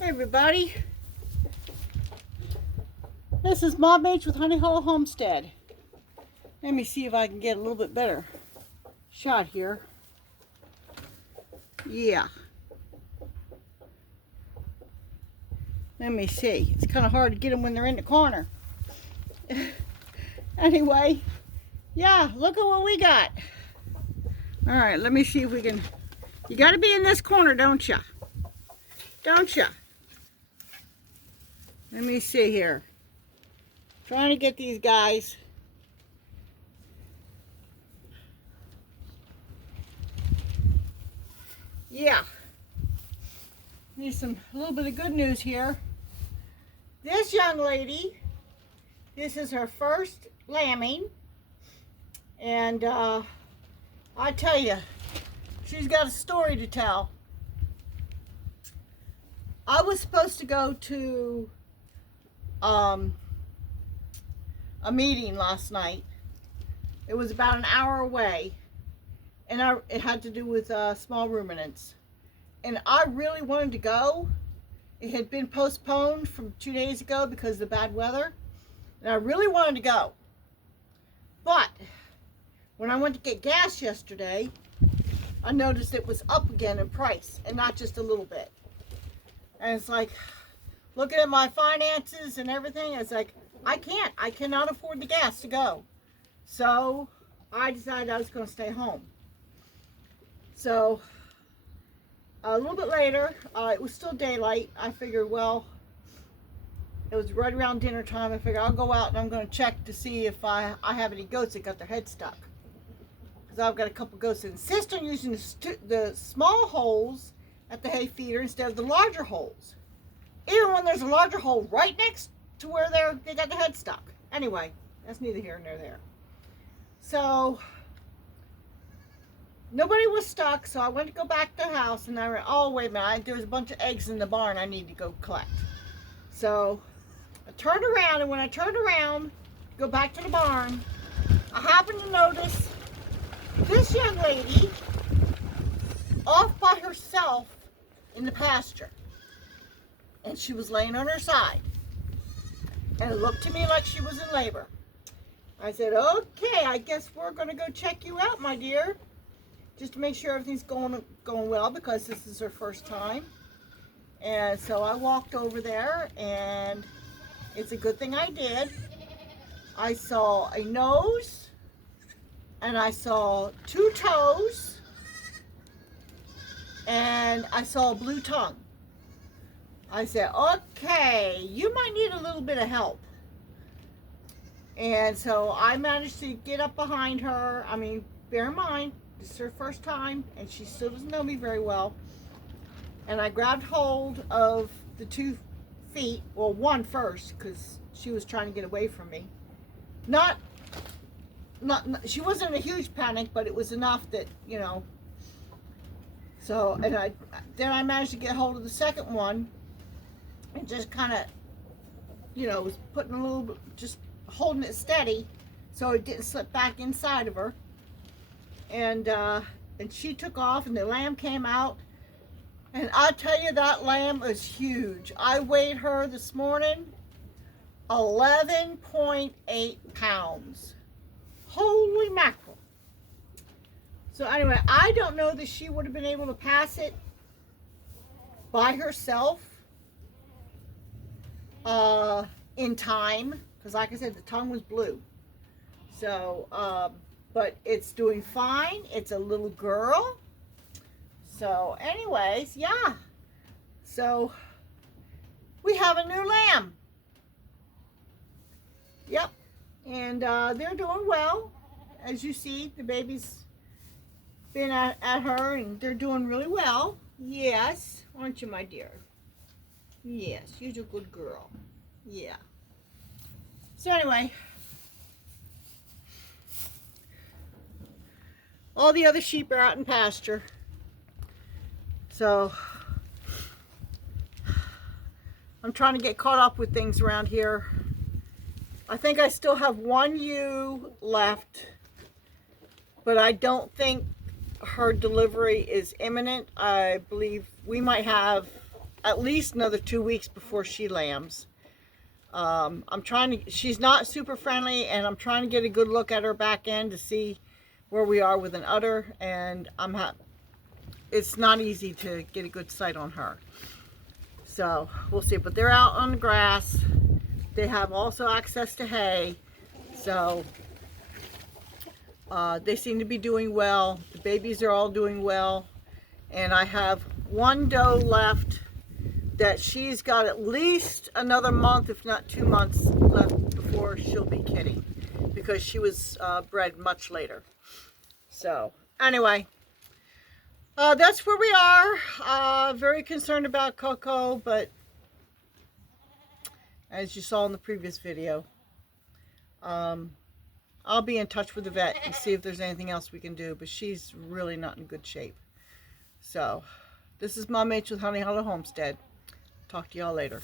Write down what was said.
Hey everybody, this is Mom H with Honey Hollow Homestead. Let me see if I can get a little bit better shot here. Yeah. Let me see. It's kind of hard to get them when they're in the corner. Anyway, yeah, look at what we got. All right, let me see if we can. You got to be in this corner, don't you? Don't you? Let me see here. Trying to get these guys. Yeah. Need a little bit of good news here. This young lady, this is her first lambing, and I tell you, she's got a story to tell. I was supposed to go to a meeting last night. It was about an hour away, and it had to do with small ruminants. And I really wanted to go. It had been postponed from 2 days ago because of the bad weather, and I really wanted to go. But when I went to get gas yesterday, I noticed it was up again in price, and not just a little bit. And it's like, looking at my finances and everything, it's like, I cannot afford the gas to go. So I decided I was going to stay home. So a little bit later, it was still daylight. I figured, well, it was right around dinner time. I figured I'll go out and I'm going to check to see if I have any goats that got their head stuck. Because I've got a couple goats that insist on using the small holes at the hay feeder instead of the larger holes. Even when there's a larger hole right next to where they got their head stuck. Anyway, that's neither here nor there. So nobody was stuck, so I went to go back to the house, and I went, oh, wait a minute, there was a bunch of eggs in the barn I need to go collect. So I turned around, and when I turned around to go back to the barn, I happened to notice this young lady off by herself in the pasture. And she was laying on her side. And it looked to me like she was in labor. I said, okay, I guess we're going to go check you out, my dear. Just to make sure everything's going well, because this is her first time. And so I walked over there, and it's a good thing I did. I saw a nose, and I saw 2 toes, and I saw a blue tongue. I said, okay, you might need a little bit of help. And so I managed to get up behind her. I mean, bear in mind, this is her first time, and she still doesn't know me very well. And I grabbed hold of the 2 feet, well, one first, because she was trying to get away from me. Not, she wasn't in a huge panic, but it was enough that, you know. So, and then I managed to get hold of the second one, and just kind of, you know, was putting a little bit, just holding it steady so it didn't slip back inside of her. And she took off, and the lamb came out. And I tell you, that lamb is huge. I weighed her this morning, 11.8 pounds. Holy mackerel. So anyway, I don't know that she would have been able to pass it by herself in time, because like I said, the tongue was blue. So but it's doing fine. It's a little girl. So anyways, yeah, so we have a new lamb. Yep. And they're doing well. As you see, the baby's been at her, and they're doing really well. Yes, aren't you, my dear? Yes, you're a good girl. Yeah. So anyway, all the other sheep are out in pasture. So I'm trying to get caught up with things around here. I think I still have 1 ewe left, but I don't think her delivery is imminent. I believe we might have at least another 2 weeks before she lambs. I'm trying to, she's not super friendly, and I'm trying to get a good look at her back end to see where we are with an udder, and it's not easy to get a good sight on her. So we'll see, but they're out on the grass. They have also access to hay, so they seem to be doing well. The babies are all doing well, and I have one doe left that she's got at least another month, if not 2 months left before she'll be kidding, because she was bred much later. So anyway, that's where we are. Very concerned about Coco, but as you saw in the previous video, I'll be in touch with the vet and see if there's anything else we can do, but she's really not in good shape. So this is Mom H with Honey Hollow Homestead. Talk to y'all later.